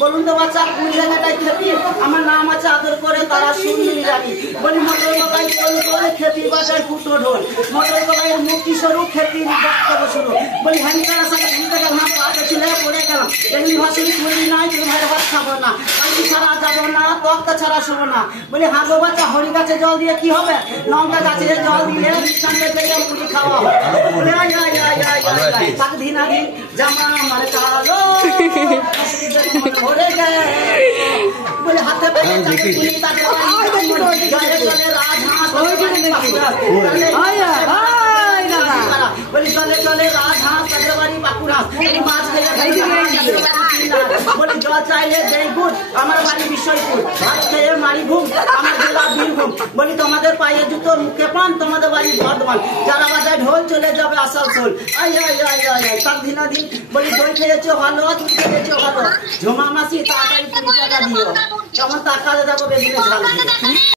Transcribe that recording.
বলুন তো বাচ্চা কোন জায়গাটায় খেপি? আমার নাম আছে আদর করে তারা সুন্দরী রানী। বলি মোটর কলাই কোল করে খেপি বাজায় ফুটো ঢোল, মোটর কলাইয়ের মুক্তি স্বরূপ খেপির বক্তব্য শুরু। বলি হ্যান্ডকার সাথে ঘুরতে গেলাম পাতে ছিলে পড়ে গেলাম, এমনি ভাষণী তুলি নাই তুই ভাইয়ের ভাত খাবো না, কালকি ছাড়া যাবো না তক্তা ছাড়া শোবো না। বলি হাঁগো বাচ্চা হরি গাছে জল দিয়ে কি হবে? লঙ্কা গাছে জল দিয়ে সঙ্গে থেকে মুড়ি খাওয়া হবে। দিনাদিন জামা আমার কালো ভরে গেছে। বলে হাতে পেয়ে তাদের বলি চলে চলে রাজহাঁস তাদের বাড়ি বাঁকুড়া, মাছ বলি জল চাইলে দেই গুড় আমার বাড়ি বিশ্বইপুর, ভাত খেয়ে মারি ঘুম আমার জেলা বীরভূম। বলি তোমাদের পায়ে জুতো মুখে পান তোমাদের বাড়ি বর্ধমান, যারা বাজায় ঢোল চলে যাবে Asansol. I I I I I তার দিনাদিন বলি দই খেয়েছো ভালো তুমি খেয়েছো ভালো, ঝুমা মাসি তাড়াতাড়ি 20 টাকা দিও, আমার টাকা দেবো বেগুনে ঝাল দিয়ে।